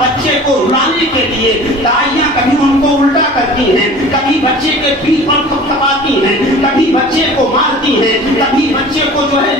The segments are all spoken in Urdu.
بچے کو رلانے کے لیے دائیاں کبھی ان کو الٹا کرتی ہیں، کبھی بچے کے پیٹھ پر تھپتھپاتی ہیں، کبھی بچے کو مارتی ہیں، کبھی بچے کو جو ہے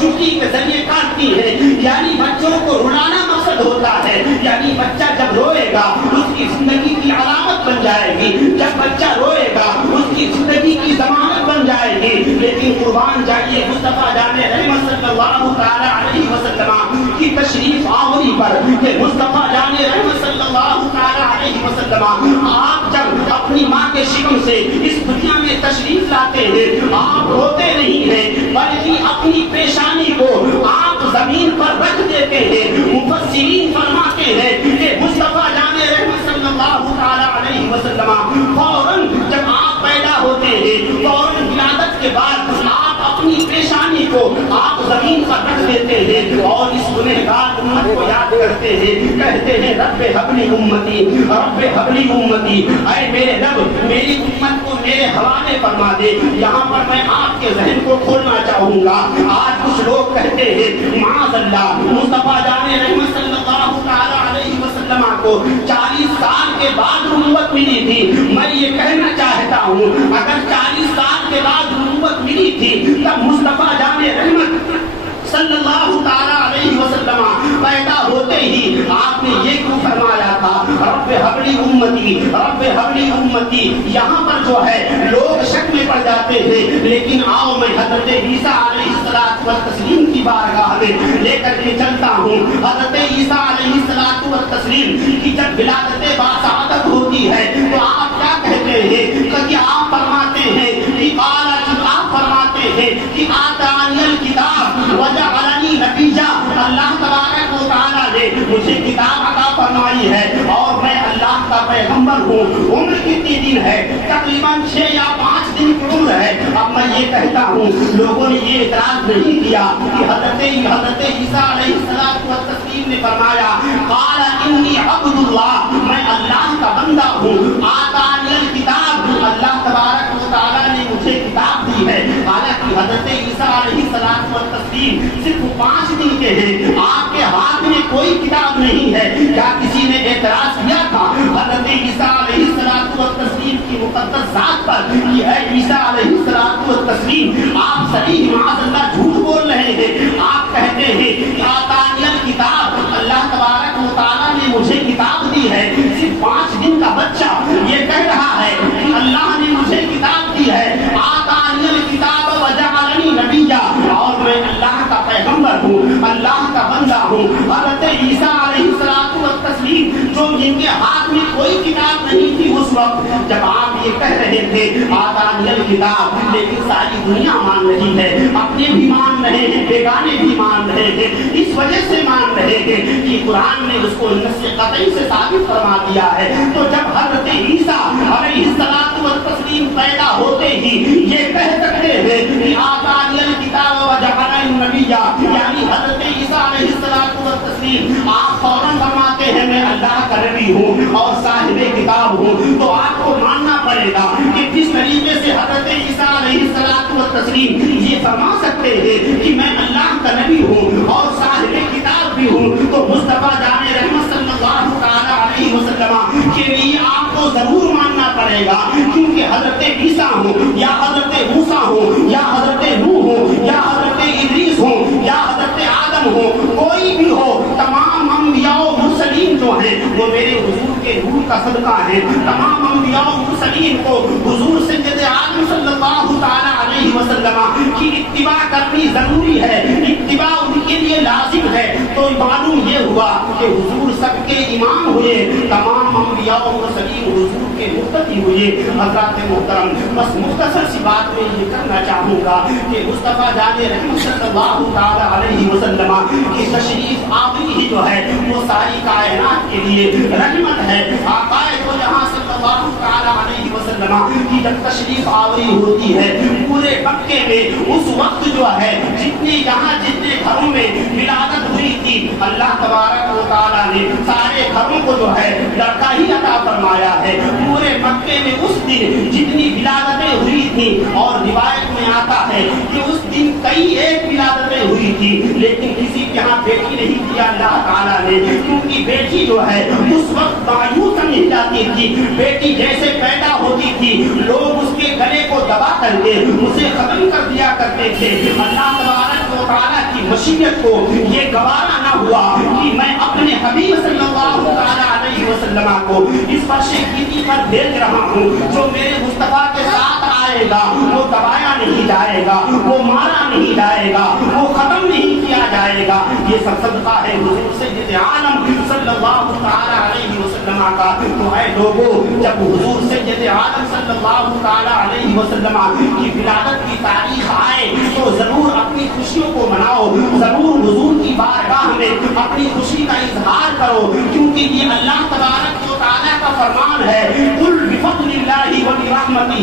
چٹکی کے ذریعے کاٹتی ہیں. یعنی بچوں کو رلانا مقصد ہوتا ہے. یعنی بچہ جب روئے گا اس کی زندگی کی علامت بن جائے گی، جب بچہ روئے گا اس کی زندگی کی ضمانت بن جائے گی. لیکن قربان جائیے مصطفیٰ جان رحمت صلی اللہ تعالی علیہ وسلم کی تشریف آوری پر کہ مصطفیٰ جان رحمت صلی اللہ تعالی علیہ وسلم آپ جب اپنی ماں کے شکم سے اس دنیا میں تشریف لاتے ہیں آپ روتے نہیں ہیں بلکہ اپنی پیشانی کو آپ زمین پر رکھ دیتے ہیں. مفسرین فرماتے ہیں کہ مصطفیٰ جان رحمت صلی اللہ تعالی علیہ وسلم فوراً جب آپ پیدا ہوتے ہیں فوراً ولادت کے بعد آپ اپنی پیشانی کو آپ زمین پر رکھ دیتے ہیں اور اس گنہگار امت کو یاد کرتے ہیں، کہتے ہیں رب حبلی امتی، رب حبلی امتی، اے میرے رب میری امت کو میرے حوالے فرما دے. یہاں پر میں آپ کے ذہن کو کھولنا چاہوں گا. آج کچھ لوگ کہتے ہیں معاذ اللہ مصطفیٰ جان رحمت صلی اللہ تعالی علیہ وسلم کو 40 سال کے بعد نبوت ملی تھی. میں یہ کہنا چاہتا ہوں اگر 40 سال کے بعد نبوت ملی تھی تب مصطفیٰ جان رحمت صلی اللہ تعالی علیہ وسلم پیدا ہوتے ہی آپ نے یہ کیوں فرمایا تھا رب حبلی امتی، رب حبلی امتی. یہاں پر جو ہے لوگ شک میں پڑ جاتے ہیں. لیکن آؤ میں حضرت عیسیٰ علیہ الصلوۃ والتسلیم کی بارگاہ میں لے کر کے چلتا ہوں. حضرت عیسیٰ علیہ الصلوۃ والتسلیم کی جب ولادت باسعادت ہوتی ہے تو آپ کیا کہتے ہیں کہ آپ فرماتے ہیں کہ آپ فرماتے ہیں کہ آتانی الکتاب وجعلنی نبیّا، اللہ تبارک و تعالیٰ نے مجھے کتاب عطا فرمائی ہے اور میں اللہ کا پیغمبر ہوں. عمر کتنی دن ہے؟ تقریباً 6 یا 5 دن کی عمر ہے. اب میں یہ کہتا ہوں لوگوں نے یہ اعتراض نہیں کیا کہ حضرت عیسیٰ علیہ الصلوۃ والتسلیم نے فرمایا قال انی عبد اللہ، میں اللہ کا بندہ ہوں. آتانی الکتاب، اللہ تبارک و تعالیٰ نے مجھے کتاب دی ہے. حالانکہ حضرت عیسیٰ علیہ الصلوۃ والتسلیم صرف 5 دن کے ہیں، آپ کے ہاتھ میں کوئی کتاب نہیں ہے. کیا کسی نے اعتراض کیا تھا حضرت عیسیٰ علیہ الصلوۃ والتسلیم کی مقدس ذات پر کہ اے عیسیٰ علیہ الصلوۃ والتسلیم آپ صحیح معاذ اللہ جھوٹ بول رہے ہیں؟ آپ کہتے ہیں کہ آتانی الکتاب، اللہ تبارک و تعالیٰ نے مجھے کتاب دی ہے. صرف 5 دن کا بچہ یہ کہہ رہا ہے کہ اللہ نے مجھے کتاب دی ہے. آتانی الکتاب وجعلنی نبیّا، اور میں اللہ کا پیغمبر ہوں، اللہ کا بندہ ہوں. حضرت عیسیٰ علیہ الصلوۃ والتسلیم جو جن کے ہاتھ میں کوئی کتاب نہیں تھی اس وقت جب آپ یہ کہہ رہے تھے آتانی الکتاب، لیکن ساری دنیا مان رہی ہے، اپنے بھی مان رہے ہیں، بیگانے بھی مان رہے ہیں. اس وجہ سے مان رہے ہیں کہ قرآن نے اس کو نص قطعی سے ثابت فرما دیا ہے. تو جب حضرت عیسیٰ علیہ الصلوۃ والتسلیم پیدا ہوتے ہی یہ کہہ سکتے ہیں کہ آتانی الکتاب وجعلنی نبیّا، یعنی حضرت عیسیٰ علیہ الصلوۃ والتسلیم آپ فوراً فرماتے ہیں میں اللہ کا نبی ہوں اور صاحب کتاب ہوں. تو آپ کو ماننا پڑے گا کہ جس طریقے سے حضرت عیسیٰ علیہ الصلوۃ والتسلیم یہ فرما سکتے ہیں کہ میں اللہ کا نبی ہوں اور صاحب کتاب بھی ہوں، تو مصطفیٰ جان رحمت صلی اللہ تعالی علیہ وسلم کے لیے آپ کو ضرور ماننا پڑے گا. کیونکہ حضرت عیسیٰ ہوں یا حضرت موسیٰ ہوں یا حضرت نوح ہوں یا حضرت ادریس ہوں یا حضرت آدم ہو، کوئی بھی ہو، تمام انبیاء و مرسلین جو ہیں وہ میرے حضور کے نور کا صدقہ ہیں. تمام انبیاء و مرسلین کو حضور سید عالم صلی اللہ تعالی علیہ وسلم کی اتباع کرنی ضروری ہے، اتباع ان کے لیے لازم ہے. تو معلوم یہ ہوا کہ حضور سب کے امام ہوئے، تمام انبیاء و مرسلین حضور کے مقتدی ہوئے. حضرات محترم بس مختصر سی بات میں یہ کرنا چاہوں گا کہ مصطفیٰ جان رحمت صلی اللہ تعالی علیہ وسلم کی تشریف آوری ہی جو ہے وہ ساری کائنات کے لیے رحمت ہے. آقا دو جہاں صلی اللہ تعالی علیہ وسلم کی جب تشریف آوری ہوتی ہے پورے مکے میں اس وقت جو ہے جتنے گھروں میں ولادت ہوئی تھی اللہ تبارک و تعالی نے سارے گھروں کو جو ہے لڑکا ہی عطا فرمایا ہے. پورے مکے میں اس دن جتنی ولادتیں ہوئی تھی، اور روایت میں آتا ہے کہ اس دن کئی ایک ولادتیں ہوئی تھی، لیکن کسی کے ہاں بیٹی نہیں کیا اللہ تعالیٰ نے، کیونکہ بیٹی جو ہے اس وقت مایوس سمجھی جاتی تھی۔ بیٹی جیسے پیدا ہوتی تھی لوگ اس کے گلے کو دبا کر کے اسے ختم کر دیا کرتے تھے۔ اللہ تبارک و تعالیٰ کی مشیت کو یہ گوارا نہ ہوا کہ میں اپنے حبیب صلی اللہ علیہ وسلم کو اس فرش گیتی پر بھیج رہا ہوں، جو میرے مصطفیٰ کے ساتھ آئے گا وہ دبایا نہیں جائے گا، وہ مارا نہیں جائے گا، وہ ختم نہیں کیا جائے گا۔ یہ سب صدقہ ہے حضور سید عالم صلی اللہ تعالی علیہ وسلم کا۔ تو اے لوگوں، جب حضور سید عالم صلی اللہ تعالی علیہ وسلم کی ولادت کی تاریخ آئے تو ضرور اپنی خوشیوں کو مناؤ، ضرور حضور کی بارگاہ میں اپنی خوشی کا اظہار کرو، کیونکہ یہ اللہ تبارک و تعالیٰ کا فرمان ہے، قل بفضل اللہ وبرحمتہ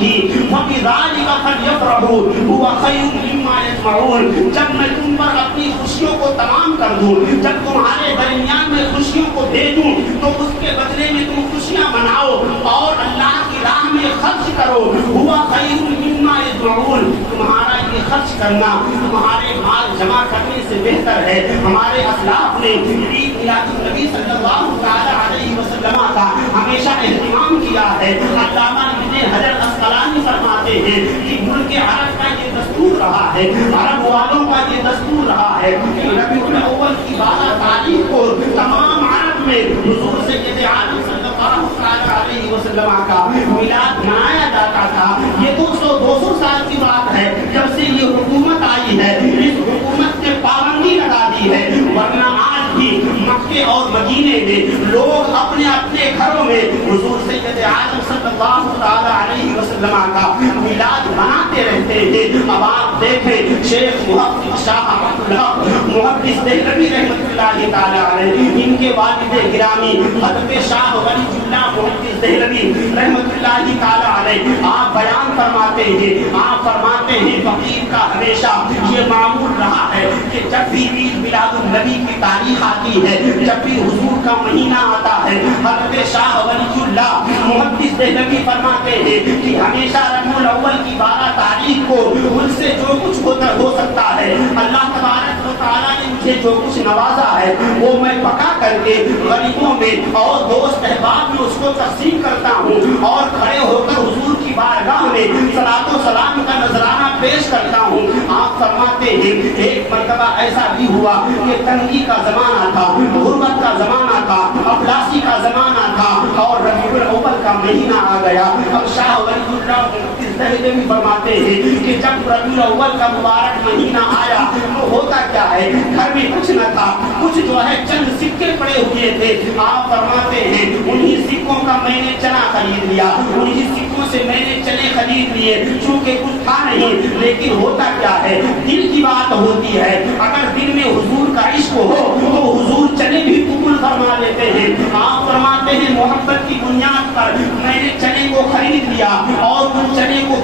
فبذلک فلیفرحوا هو خیر مما یجمعون۔ جب میں تم پر اپنی خوشیوں کو تمام کر دوں، جب تمہارے درمیان میں خوشیوں کو دے دوں، تو اس کے بدلے میں تم خوشیاں مناؤ اور اللہ کی راہ میں خرچ کرو، هو خیر مما یجمعون۔ تمہارا یہ خرچ کرنا تمہارے مال جمع کرنے سے بہتر ہے۔ ہمارے اسلاف نے عید میلاد النبی صلی اللہ تعالی علیہ وسلم کا ہمیشہ اہتمام کیا ہے۔ علامہ ابن حجر اسقلانی فرماتے ہیں کہ ملک عرب کا یہ دستور رہا ہے، عرب والوں کا یہ دستور رہا ہے کہ ربیع الاول کی 12 تاریخ کو تمام عرب میں حضور سید عالم صلی اللہ علیہ وسلم کا میلاد منایا جاتا تھا۔ یہ 200 سال کی بات ہے جب سے یہ حکومت آئی ہے، اس حکومت نے پابندی لگا دی ہے، ورنہ آج بھی مکے اور مدینے میں لوگ اپنے اپنے گھروں میں حضور سید عالم صلی اللہ تعالی علیہ وسلم کا میلاد مناتے رہتے ہیں۔ اب آپ دیکھیں شیخ محمد شاہ احمد الحق محدث دہلوی رحمۃ اللہ تعالی علیہ، ان کے والد گرامی حضرت شاہ ولی اللہ محدث دہلوی رحمۃ اللہ تعالی علیہ، آپ بیان فرماتے ہیں، آپ فرماتے ہیں فقیر کا ہمیشہ یہ معمول رہا ہے کہ جب بھی عید میلاد النبی کی تاریخ آتی ہے، جب بھی حضور کا مہینہ آتا ہے، حضرت شاہ ولی اللہ محدث دہلوی فرماتے ہیں کہ ہمیشہ ربیع الاول کی 12 تاریخ کو ان سے جو کچھ ہو سکتا ہے، اللہ تبارک و تعالیٰ نے مجھے جو کچھ نوازا ہے وہ میں پکا کر کے غریبوں میں اور دوست احباب میں اس کو تقسیم کرتا ہوں، اور کھڑے ہو کر حضور کی بارگاہ میں صلاۃ و سلام کا نذرانہ پیش کرتا ہوں۔ آپ فرماتے ہیں ایک مرتبہ ایسا بھی ہوا کہ تنگی کا زمانہ تھا، غربت کا زمانہ تھا، افلاسی کا زمانہ تھا، اور ربیع الاول کا مہینہ آ گیا۔ اب شاہ ولی اللہ محدث دہلوی فرماتے ہیں کہ جب ربیع الاول کا مبارک مہینہ آیا تو ہوتا کیا ہے، گھر میں کچھ نہ تھا، کچھ جو ہے چند سکے پڑے ہوئے تھے۔ آپ فرماتے ہیں انہی سکوں کا میں نے چنا خرید لیا، انہی سکوں سے میں نے چنے خرید لیے، چونکہ کچھ تھا نہیں۔ لیکن ہوتا کیا ہے، دل کی بات ہوتی ہے، اگر دل میں حضور کا عشق ہو تو حضور چنے بھی قبول فرما لیتے ہیں۔ آپ فرماتے ہیں محبت کی بنیاد پر میں نے چنے کو خرید لیا، اور ان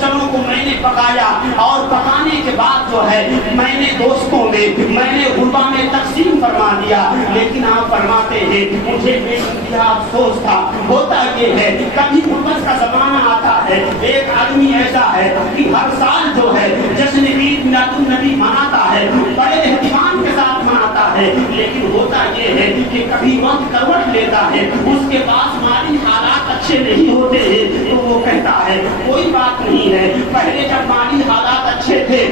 چنوں کو میں نے پکایا، اور پکانے کے بعد جو ہے میں نے دوستوں میں نے غربا میں تقسیم فرما دیا۔ لیکن آپ فرماتے ہیں مجھے بے انتہا افسوس تھا۔ ہوتا یہ ہے کبھی غربت کا زمانہ آتا ہے، ایک آدمی ایسا ہے کہ ہر سال جو ہے جشن عید میلاد النبی مناتا ہے، بڑے اہتمام کے ساتھ مناتا ہے، لیکن ہوتا یہ ہے کہ کبھی وقت کروٹ لیتا ہے، اس کے پاس مالی حالات اچھے نہیں ہوتے ہیں، تو وہ کہتا ہے کوئی بات نہیں ہے، پہلے جب مالی حالات اچھے تھے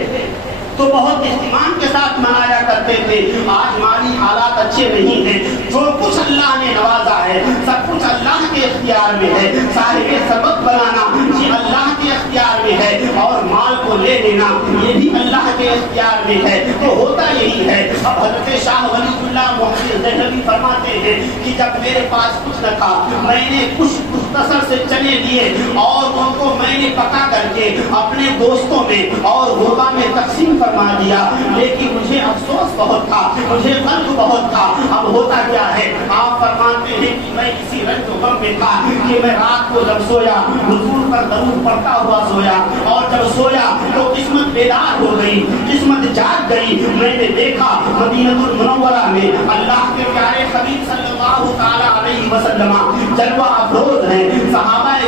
تو بہت اہتمام کے ساتھ منایا کرتے تھے، آج مالی حالات اچھے نہیں ہیں، جو کچھ اللہ نے نوازا ہے سب کچھ اللہ کے اختیار میں ہے، صاحب سبب بنانا یہ اللہ کے اختیار میں ہے، اور مال کو لے لینا یہ بھی اللہ کے اختیار میں ہے۔ تو ہوتا یہی ہے۔ اب حضرت شاہ ولی اللہ محدث دہلوی فرماتے ہیں کہ جب میرے پاس کچھ نہ تھا، میں نے کچھ مختصر سے چنے لیے اور ان کو میں نے پکا کر کے اپنے دوستوں میں اور غربا میں تقسیم فرما دیا، لیکن مجھے افسوس بہت تھا، مجھے غم بہت تھا۔ اب ہوتا کیا ہے، آپ فرماتے ہیں کہ میں کسی رنج و غم میں تھا کہ میں رات کو جب سویا حضور پر درود پڑھتا ہوا سویا، اور جب سویا تو قسمت بیدار ہو گئی، قسمت جاگ گئی۔ میں نے دیکھا مدینہ المنورہ میں اللہ کے پیارے حبیب صلی اللہ تعالی علیہ وسلم جلوہ افروز ہیں، صحابہ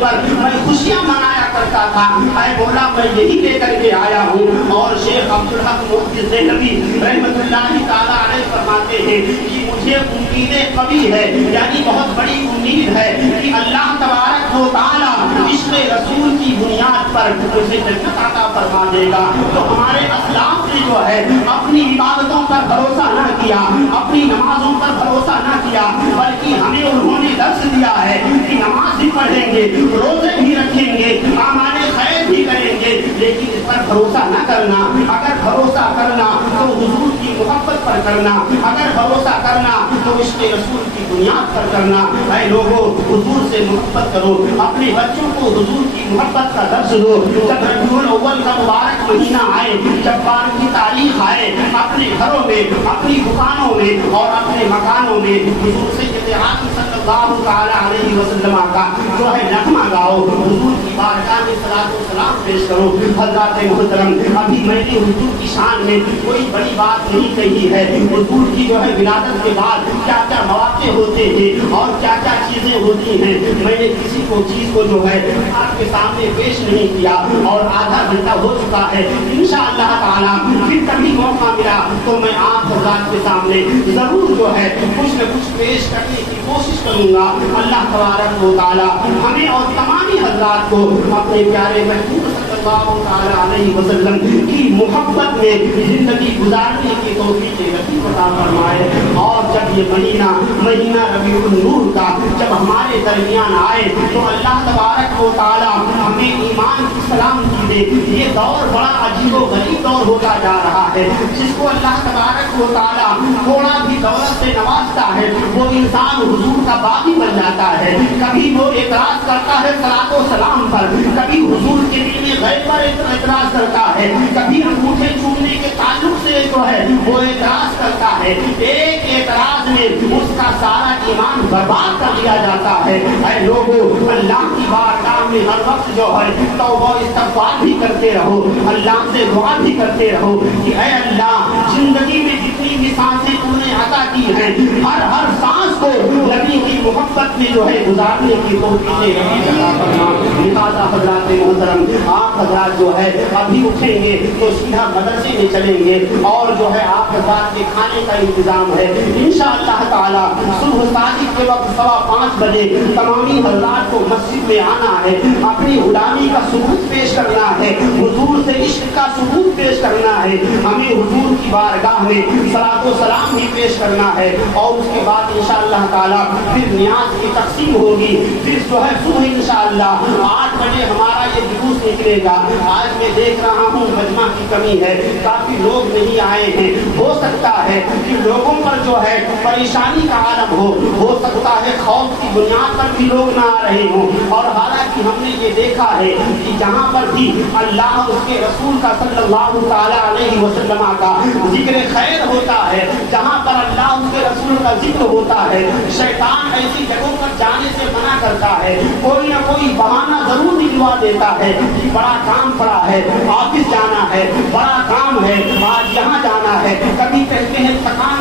پر میں خوشیاں منایا کرتا تھا، اے مولا میں یہی لے کر کے آیا ہوں۔ اور شیخ عبدالحق محدث دہلوی رحمۃ اللہ تعالی علیہ فرماتے ہیں کہ مجھے امید قوی ہے، یعنی بہت بڑی امید ہے کہ اللہ تبارک و تعالی عشق رسول کی بنیاد پر مجھے جنت عطا فرما دے گا۔ تو ہمارے اسلاف نے جو ہے اپنی عبادتوں پر بھروسہ نہ کیا، اپنی نمازوں پر بھروسہ نہ کیا، بلکہ ہمیں انہوں نے درس دیا ہے کہ نماز بھی پڑھیں گے، روزے بھی رکھیں گے، اعمال خیر بھی کریں گے، لیکن اس پر بھروسہ نہ کرنا۔ اگر بھروسہ کرنا تو حضور کی محبت پر کرنا، اگر بھروسہ کرنا تو عشق رسول کی بنیاد پر کرنا۔ اے لوگوں، حضور سے محبت کرو، اپنے بچوں کو حضور کی محبت کا درس دو۔ جب ربیع الاول کا مبارک مہینہ آئے، جب 12 کی تاریخ آئے، اپنے گھروں میں، اپنی دکانوں میں اور اپنے مکانوں میں حضور سید عالم صلی اللہ تعالی علیہ وسلم کا جو ہے نغمہ گاؤ، حضور کی بارگاہ میں صلاۃ و سلام پیش کرو۔ حضرات محترم، ابھی میں نے حضور کی شان میں کوئی بڑی بات نہیں کہی ہے۔ حضور کی جو ہے ولادت کے بعد کیا کیا مواقع ہوتے ہیں اور کیا کیا چیزیں ہوتی ہیں، میں نے کسی کو چیز کو جو ہے آپ کے سامنے پیش نہیں کیا، اور آدھا گھنٹہ ہو چکا ہے۔ انشاءاللہ تعالی پھر کبھی موقع ملا تو میں آپ حضرات کے سامنے ضرور جو ہے کچھ نہ کچھ پیش کرنے کی کوشش کروں گا۔ اللہ تبارک و تعالی ہمیں اور تمامی حضرات کو اپنے پیارے محبوب صلی اللہ تعالی علیہ وسلم کی محبت میں زندگی گزارنے کی توفیق نصیب عطا فرمائے۔ اور جب یہ مہینہ ربیع النور کا جب ہمارے درمیان آئے تو اللہ تبارک و تعالی ہمیں ایمان کی سلامتی دے۔ یہ دور بڑا عجیب و غریب دور ہوتا جا رہا ہے، جس کو اللہ تبارک و تعالی تھوڑا بھی دولت سے نوازتا ہے وہ انسان حضور کا باغی بن جاتا ہے۔ کبھی وہ اعتراض کرتا ہے صلاۃ و سلام پر، کبھی حضور کے دین غیب پر اعتراض کرتا ہے، کبھی انگوٹھے چومنے کے تعلق سے جو ہے وہ اعتراض کرتا ہے۔ ایک اعتراض میں اس کا سارا ایمان برباد کر دیا جاتا ہے۔ اے لوگوں، اللہ کی بارگاہ میں ہر وقت جو ہے توبہ استغفار بھی کرتے رہو، اللہ سے دعا بھی کرتے رہو کہ اے اللہ، زندگی میں جتنی بھی سانسیں تم نے عطا کی ہیں، ہر سانس کو نبی کی محبت میں جو ہے گزارنے کی توفیق عطا فرما۔ لہذا حضرات محترم، آپ حضرات جو ہے ابھی اٹھیں گے تو سیدھا مدرسے میں چلیں گے، اور جو ہے آپ حضرات کے کھانے کا انتظام ہے انشاءاللہ تعالی۔ صبح صادق کے وقت 5:15 بجے تمامی حضرات کو مسجد میں آنا ہے، اپنی غلامی کا ثبوت پیش کرنا ہے، حضور سے عشق کا ثبوت پیش کرنا ہے، ہمیں حضور کی بارگاہ میں صلاۃ و سلام بھی پیش کرنا ہے، اور اس کے بعد انشاءاللہ تعالی پھر نیاز کی تقسیم ہوگی۔ پھر جو ہے صبح انشاءاللہ 8 بجے ہمارا یہ جلوس نکلے گا۔ آج میں دیکھ رہا ہوں مجمع کی کمی ہے، کافی لوگ نہیں آئے ہیں، ہو سکتا ہے کہ لوگوں پر جو ہے پریشانی کا عالم ہو سکتا ہے خوف کی بنیاد پر بھی لوگ نہ آ رہے ہوں، اور حالانکہ ہم نے یہ دیکھا ہے کہ جہاں پر بھی اللہ اس کے رسول کا صلی اللہ تعالی علیہ وسلم کا ذکر خیر ہوتا ہے، جہاں پر اللہ اس کے رسول کا ذکر ہوتا ہے، شیطان ایسی جگہوں پر جانے سے منع کرتا ہے، کوئی نہ کوئی بہانہ ضرور نکلوا دیتا ہے کہ بڑا کام پڑا ہے، آفس جانا ہے، بڑا کام ہے، آج یہاں جانا ہے، کبھی کہتے ہیں تھکان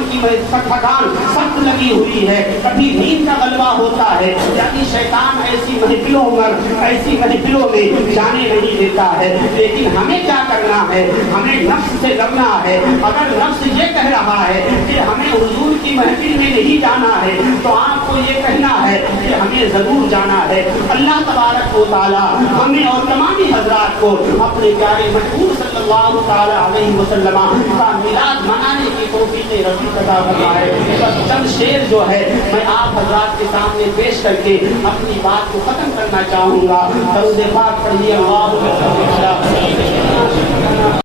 سخت لگی ہوئی ہے، کبھی نیند کا غلبہ ہوتا ہے، یعنی شیطان ایسی محفلوں میں جانے نہیں دیتا ہے۔ لیکن ہمیں کیا کرنا ہے؟ ہمیں نفس سے لڑنا ہے۔ اگر نفس یہ کہہ رہا ہے کہ ہمیں حضور کی محفل میں نہیں جانا ہے تو آپ کو یہ کہنا ہے کہ ہمیں ضرور جانا ہے۔ اللہ تبارک و تعالی ہمیں اور تمامی حضرات کو اپنے پیارے محبوب صلی اللہ تعالی علیہ وسلم کا میلاد منانے کی توفیق نصیب عطا فرمائے۔ بس چند شعر جو ہے میں آپ حضرات کے سامنے پیش کر کے اپنی بات کو ختم کرنا چاہوں گا۔ درود پاک پڑھیے، اللہم